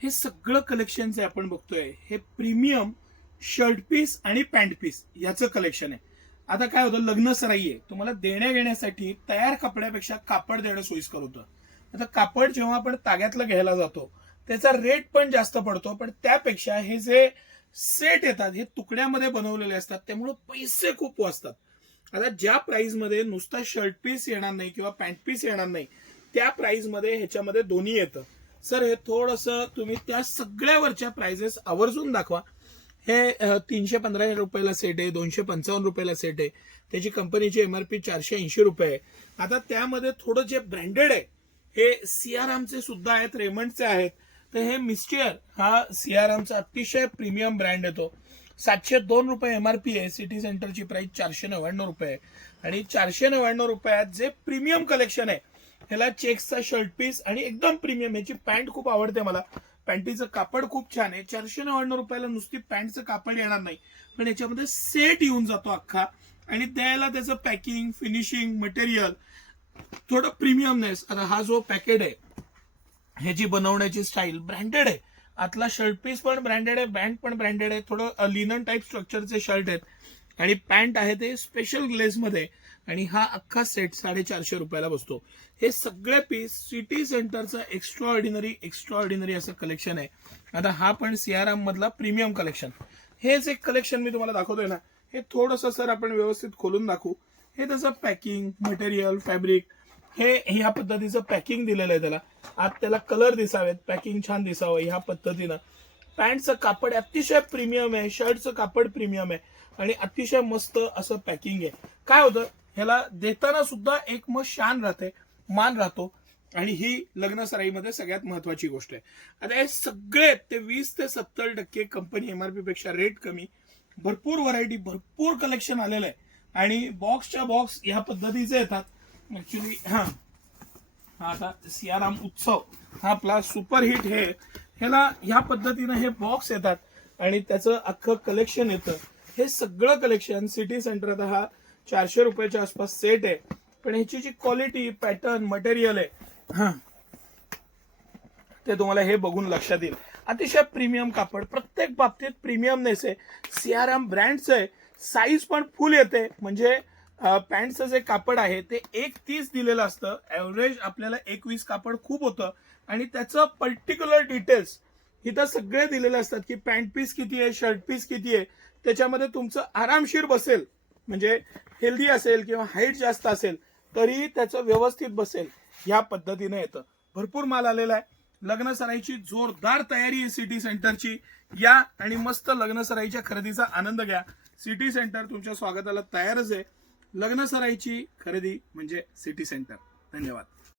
हे सगळं कलेक्शन जे आपण बघतोय हे प्रीमियम शर्ट पीस आणि पॅन्ट पीस याचं कलेक्शन आहे. आता काय होतं, लग्न सराई आहे, तुम्हाला देण्या घेण्यासाठी तयार कपड्यापेक्षा कापड देणं सोयीस्कर होतं. आता कापड जेव्हा आपण ताग्यातलं घ्यायला जातो त्याचा रेट पण जास्त पडतो, पण त्यापेक्षा हे जे सेट येतात हे तुकड्यामध्ये बनवलेले असतात, त्यामुळे पैसे खूप वाचतात. आता ज्या प्राइस मध्ये नुसता शर्ट पीस येणार नाही किंवा पॅन्ट पीस येणार नाही, त्या प्राइस मध्ये ह्याच्यामध्ये दोन्ही येतं. सर हे थोडंसं तुम्ही त्या सगळ्यावरच्या प्राइजेस आवर्जून दाखवा. हे 315 रुपयाला सेट आहे, 255 रुपयाला सेट आहे, त्याची कंपनीची एमआरपी 480 रुपये आहे. आता त्यामध्ये थोडं जे ब्रँडेड आहे हे सियारामचे सुद्धा आहेत, रेमंडचे आहेत. तर हे मिस्टियर हा सियारामचा अतिशय प्रीमियम ब्रँड येतो. 702 रुपये एमआरपी आहे, सिटी सेंटरची प्राइस 499 रुपये आहे. आणि 499 रुपयात जे प्रीमियम कलेक्शन आहे, ह्याला चेक्सचा शर्ट पीस आणि एकदम प्रीमियम, याची पॅन्ट खूप आवडते मला, पॅन्टीचं कापड खूप छान आहे. 499 रुपयाला नुसती पॅन्टचं कापड येणार नाही, पण याच्यामध्ये सेट येऊन जातो अख्खा, आणि द्यायला त्याचं पॅकिंग, फिनिशिंग, मटेरियल थोडं प्रीमियमनेस. आता हा जो पॅकेट आहे ह्याची बनवण्याची स्टाईल ब्रँडेड आहे, आतला शर्ट पीस पण ब्रँडेड आहे, बँड पण ब्रँडेड आहे, थोडं लिनन टाईप स्ट्रक्चरचे शर्ट आहेत, आणि पॅन्ट आहे ते स्पेशल ग्लेसमध्ये, आणि हा अख्खा सेट 450 रुपयाला बसतो. हे सगळे पीस सिटी सेंटरचं एक्स्ट्राऑर्डिनरी असं कलेक्शन आहे. आता हा पण सियाराम मधला प्रीमियम कलेक्शन. हेच एक कलेक्शन मी तुम्हाला दाखवतोय ना, हे थोडंसं सर आपण व्यवस्थित खोलून दाखवू. हे त्याचं पॅकिंग, मटेरियल, फॅब्रिक, हे ह्या पद्धतीचं पॅकिंग दिलेलं आहे त्याला. आत त्याला कलर दिसावेत, पॅकिंग छान दिसावं ह्या पद्धतीनं. पॅन्टचं कापड अतिशय प्रीमियम आहे, शर्टचं कापड प्रीमियम आहे, आणि अतिशय मस्त असं पॅकिंग आहे. काय होतं, ह्याला देताना सुद्धा एक मग शान राहते, मान राहतो, आणि ही लग्न सराईमध्ये सगळ्यात महत्वाची गोष्ट आहे. आता हे सगळे ते 20 ते 70% कंपनी एमआरपी पेक्षा रेट कमी, भरपूर व्हरायटी, भरपूर कलेक्शन आलेलं आहे, आणि बॉक्सच्या बॉक्स ह्या पद्धतीचे येतात. ऍक्च्युली आता सियाराम उत्सव हा आपला सुपर हिट, ह्याला ह्या पद्धतीनं हे बॉक्स येतात आणि त्याचं अख्खं कलेक्शन येतं. हे सगळं कलेक्शन सिटी सेंटरात हा 400 रुपयाच्या आसपास सेट आहे, पण ह्याची जी क्वालिटी, पॅटर्न, मटेरियल आहे ते तुम्हाला हे बघून लक्षात येईल. अतिशय प्रीमियम कापड, प्रत्येक बाबतीत प्रीमियमनेस आहे. सियाराम ब्रँडचं आहे, साईज पण फुल येते. म्हणजे पॅन्टचं जे कापड आहे ते 1.30 दिलेलं असतं, ऍव्हरेज आपल्याला 1.20 कापड खूप होतं, आणि त्याचं पर्टिक्युलर डिटेल्स इथं सगळे दिलेले असतात की पॅन्ट पीस किती आहे, शर्ट पीस किती आहे, त्याच्यामध्ये तुमचं आरामशीर बसेल. म्हणजे हेल्दी असेल किंवा हाईट जास्त असेल तरी त्याचं व्यवस्थित बसेल, ह्या पद्धतीने येतं. भरपूर माल आलेला आहे. लग्न सराईची जोरदार तयारी आहे सिटी सेंटरची. या आणि मस्त लग्न सराईच्या खरेदीचा आनंद घ्या. सिटी सेंटर तुमच्या स्वागताला तयारच आहे. लग्न सराईची खरेदी म्हणजे सिटी सेंटर. धन्यवाद.